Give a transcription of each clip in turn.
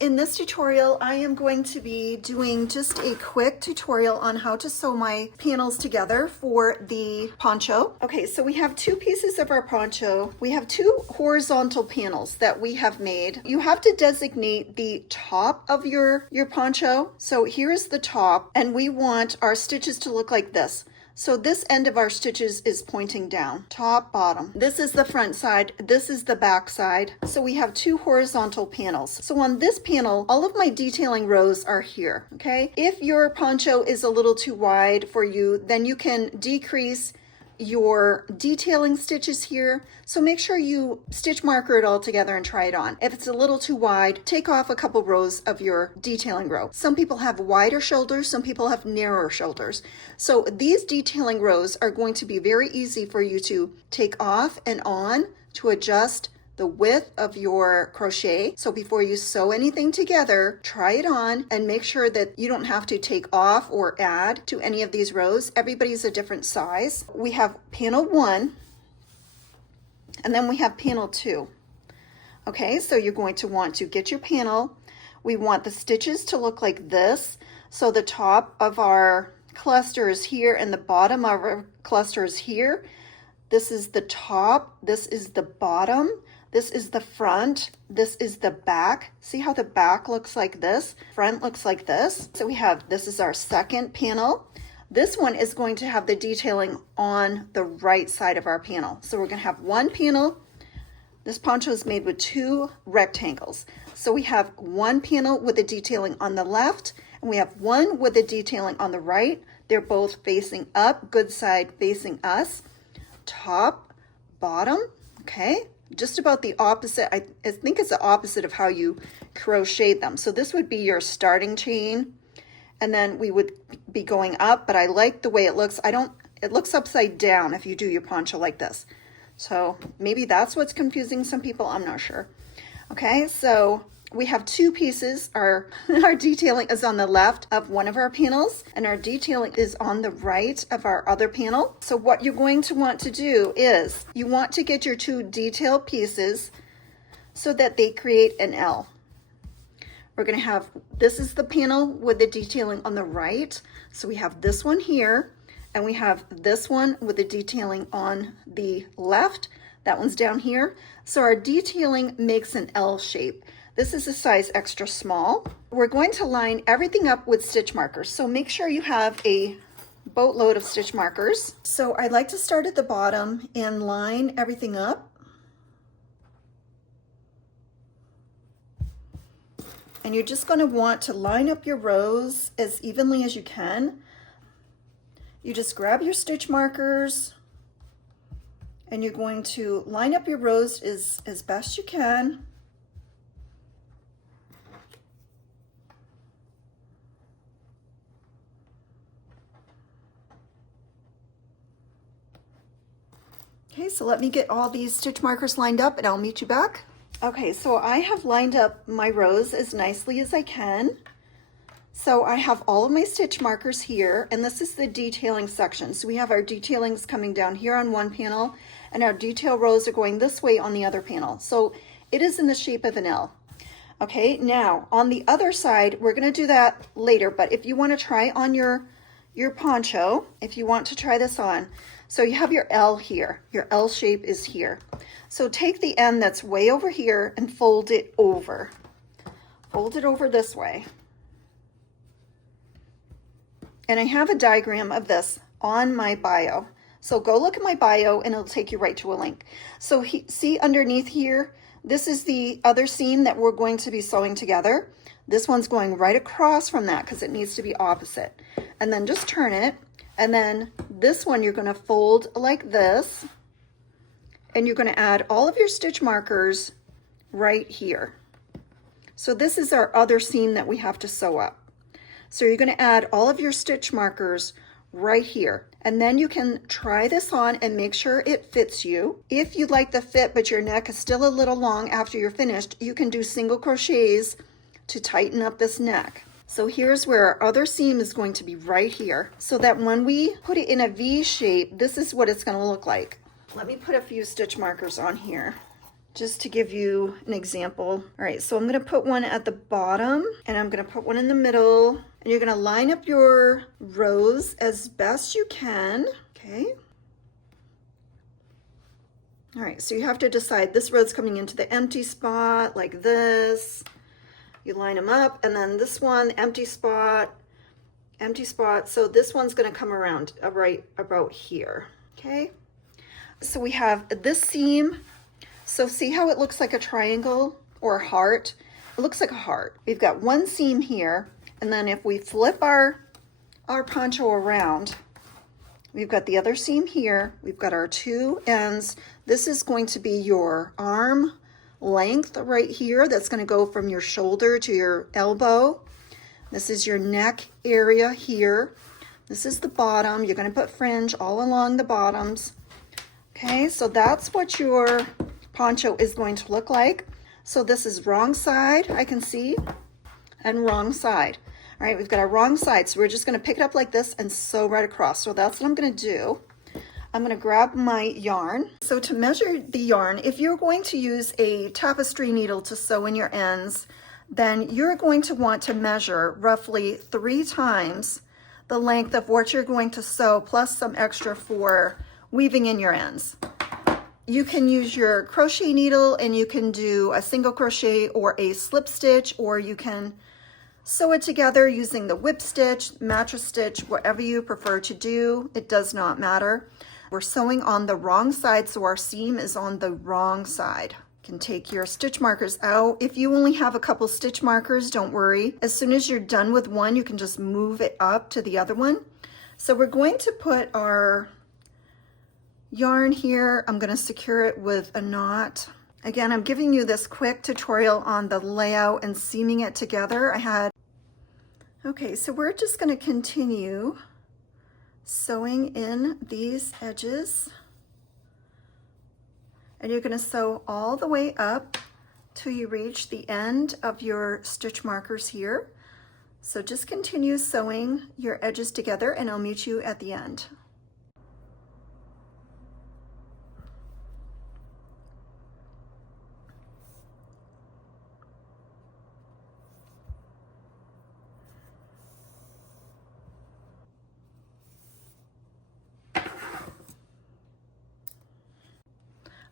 In this tutorial, I am going to be doing just a quick tutorial on how to sew my panels together for the poncho. Okay, so we have two pieces of our poncho. We have two horizontal panels that we have made. You have to designate the top of your poncho. So here is the top, and we want our stitches to look like this. So this end of our stitches is pointing down, top, bottom. This is the front side, this is the back side. So we have two horizontal panels. So on this panel, all of my detailing rows are here, okay? If your poncho is a little too wide for you, then you can decrease your detailing stitches here. So make sure you stitch marker it all together and try it on. If it's a little too wide, take off a couple rows of your detailing row. Some people have wider shoulders, some people have narrower shoulders. So these detailing rows are going to be very easy for you to take off and on to adjust the width of your crochet. So before you sew anything together, try it on and make sure that you don't have to take off or add to any of these rows. Everybody's a different size. We have panel 1 and then we have panel 2. Okay, so you're going to want to get your panel. We want the stitches to look like this. So the top of our cluster is here and the bottom of our cluster is here. This is the top, this is the bottom. This is the front, this is the back. See how the back looks like this? Front looks like this. So we have, this is our second panel. This one is going to have the detailing on the right side of our panel. So we're gonna have one panel. This poncho is made with two rectangles. So we have one panel with the detailing on the left, and we have one with the detailing on the right. They're both facing up, good side facing us. Top, bottom, okay? Just about the opposite. I think it's the opposite of how you crochet them. So this would be your starting chain, and then we would be going up, but I like the way it looks. It looks upside down if you do your poncho like this. So maybe that's what's confusing some people, I'm not sure. Okay, so we have two pieces. Our detailing is on the left of one of our panels, and our detailing is on the right of our other panel. So what you're going to want to do is you want to get your two detail pieces so that they create an L. We're going to have, this is the panel with the detailing on the right. So we have this one here, and we have this one with the detailing on the left. That one's down here. So our detailing makes an L shape. This is a size extra small. We're going to line everything up with stitch markers. So make sure you have a boatload of stitch markers. So I like to start at the bottom and line everything up. And you're just going to want to line up your rows as evenly as you can. You just grab your stitch markers and you're going to line up your rows as best you can. Okay, so let me get all these stitch markers lined up and I'll meet you back. Okay, so I have lined up my rows as nicely as I can. So I have all of my stitch markers here, and this is the detailing section. So we have our detailings coming down here on one panel, and our detail rows are going this way on the other panel. So it is in the shape of an L. Okay, now on the other side, we're gonna do that later, but if you wanna try on your poncho, if you want to try this on, so you have your L here, your L shape is here. So take the end that's way over here and fold it over. Fold it over this way. And I have a diagram of this on my bio. So go look at my bio and it'll take you right to a link. So see underneath here, this is the other seam that we're going to be sewing together. This one's going right across from that because it needs to be opposite. And then just turn it. And then this one you're going to fold like this, and you're going to add all of your stitch markers right here. So this is our other seam that we have to sew up. So you're going to add all of your stitch markers right here, and then you can try this on and make sure it fits you. If you like the fit but your neck is still a little long after you're finished, you can do single crochets to tighten up this neck. So here's where our other seam is going to be right here, so that when we put it in a V shape, this is what it's going to look like. Let me put a few stitch markers on here. just to give you an example. All right, so I'm gonna put one at the bottom and I'm gonna put one in the middle, and you're gonna line up your rows as best you can, okay? All right, so you have to decide this row's coming into the empty spot like this. You line them up, and then this one, empty spot, empty spot. So this one's gonna come around right about here, okay? So we have this seam. So see how it looks like a triangle or a heart? It looks like a heart. We've got one seam here, and then if we flip our poncho around, we've got the other seam here. We've got our two ends. This is going to be your arm length right here. That's going to go from your shoulder to your elbow. This is your neck area here. This is the bottom. You're going to put fringe all along the bottoms. Okay, so that's what your poncho is going to look like. So this is wrong side, I can see, and wrong side. All right, we've got our wrong side, so we're just gonna pick it up like this and sew right across. So that's what I'm gonna do. I'm gonna grab my yarn. So to measure the yarn, if you're going to use a tapestry needle to sew in your ends, then you're going to want to measure roughly 3 times the length of what you're going to sew, plus some extra for weaving in your ends. You can use your crochet needle and you can do a single crochet or a slip stitch, or you can sew it together using the whip stitch, mattress stitch, whatever you prefer to do. It does not matter. We're sewing on the wrong side, so our seam is on the wrong side. You can take your stitch markers out. If you only have a couple stitch markers, don't worry. As soon as you're done with one, you can just move it up to the other one. So we're going to put our yarn here. I'm going to secure it with a knot. Again, I'm giving you this quick tutorial on the layout and seaming it together. Okay, so we're just going to continue sewing in these edges, and you're going to sew all the way up till you reach the end of your stitch markers here. So just continue sewing your edges together, and I'll meet you at the end.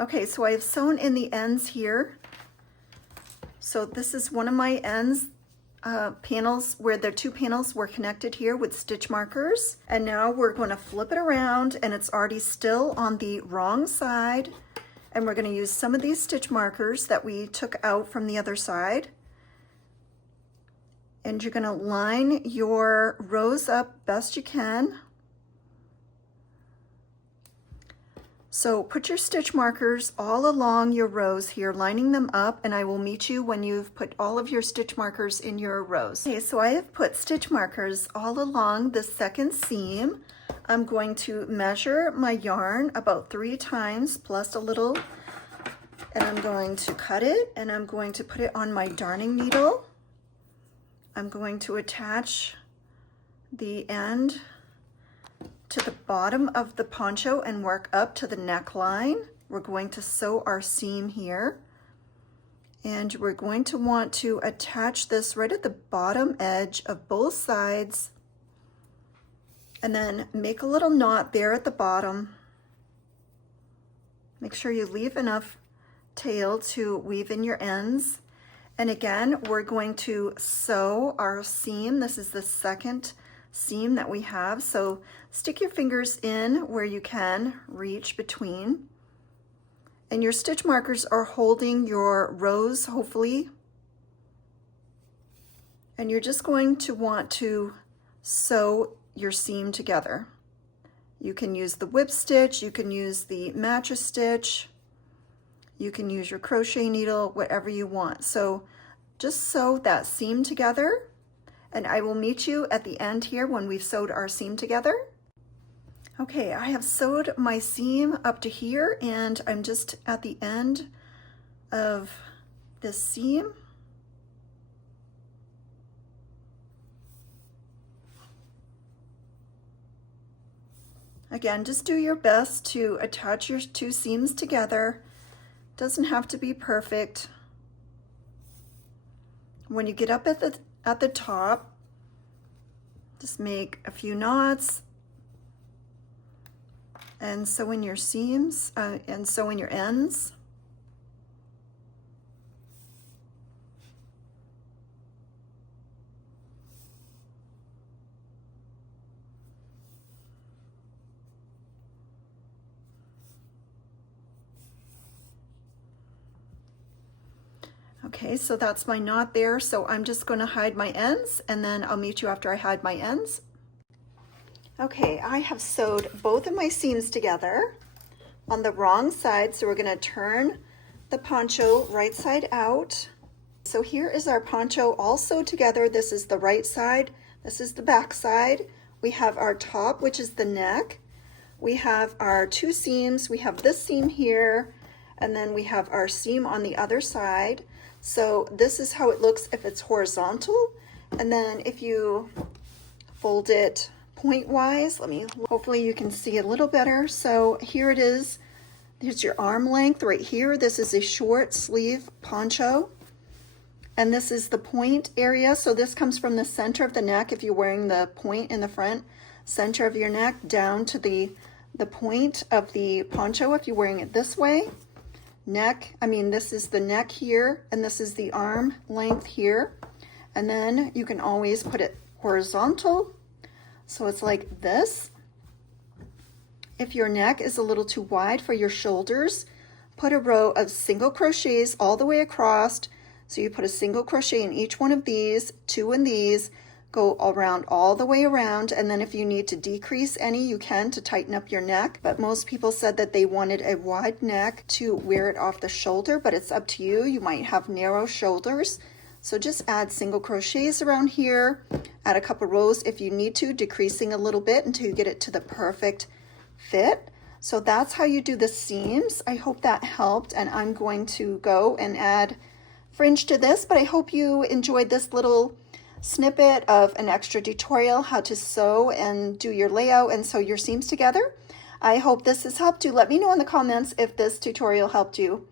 Okay, so I've sewn in the ends here. So this is one of my ends panels where the 2 panels were connected here with stitch markers. And now we're going to flip it around, and it's already still on the wrong side. And we're going to use some of these stitch markers that we took out from the other side. And you're going to line your rows up best you can. So put your stitch markers all along your rows here, lining them up, and I will meet you when you've put all of your stitch markers in your rows. Okay, so I have put stitch markers all along the second seam. I'm going to measure my yarn about 3 times plus a little, and I'm going to cut it, and I'm going to put it on my darning needle. I'm going to attach the end to the bottom of the poncho and work up to the neckline. We're going to sew our seam here, and we're going to want to attach this right at the bottom edge of both sides, and then make a little knot there at the bottom. Make sure you leave enough tail to weave in your ends. And again, we're going to sew our seam. This is the second seam that we have, so stick your fingers in where you can reach between, and your stitch markers are holding your rows, hopefully, and you're just going to want to sew your seam together. You can use the whip stitch, you can use the mattress stitch, you can use your crochet needle, whatever you want. So just sew that seam together, and I will meet you at the end here when we've sewed our seam together. Okay, I have sewed my seam up to here, and I'm just at the end of this seam. Again, just do your best to attach your 2 seams together. Doesn't have to be perfect. When you get up at the top, just make a few knots and sew in your seams and sew in your ends. Okay, so that's my knot there. So I'm just going to hide my ends, and then I'll meet you after I hide my ends. Okay, I have sewed both of my seams together on the wrong side. So we're going to turn the poncho right side out. So here is our poncho all sewed together. This is the right side. This is the back side. We have our top, which is the neck. We have our two seams. We have this seam here, and then we have our seam on the other side. So this is how it looks if it's horizontal. And then if you fold it point-wise, hopefully you can see a little better. So here it is. Here's your arm length right here. This is a short sleeve poncho. And this is the point area. So this comes from the center of the neck if you're wearing the point in the front, center of your neck down to the point of the poncho if you're wearing it this way. This is the neck here, and this is the arm length here. And then you can always put it horizontal. So it's like this. If your neck is a little too wide for your shoulders, put a row of single crochets all the way across. So you put a single crochet in each one of these, two in these, go around all the way around, and then if you need to decrease any, you can to tighten up your neck. But most people said that they wanted a wide neck to wear it off the shoulder, but it's up to you. You might have narrow shoulders. So just add single crochets around here, add a couple rows if you need to, decreasing a little bit until you get it to the perfect fit. So that's how you do the seams. I hope that helped, and I'm going to go and add fringe to this, but I hope you enjoyed this little snippet of an extra tutorial how to sew and do your layout and sew your seams together. I hope this has helped you. Let me know in the comments if this tutorial helped you.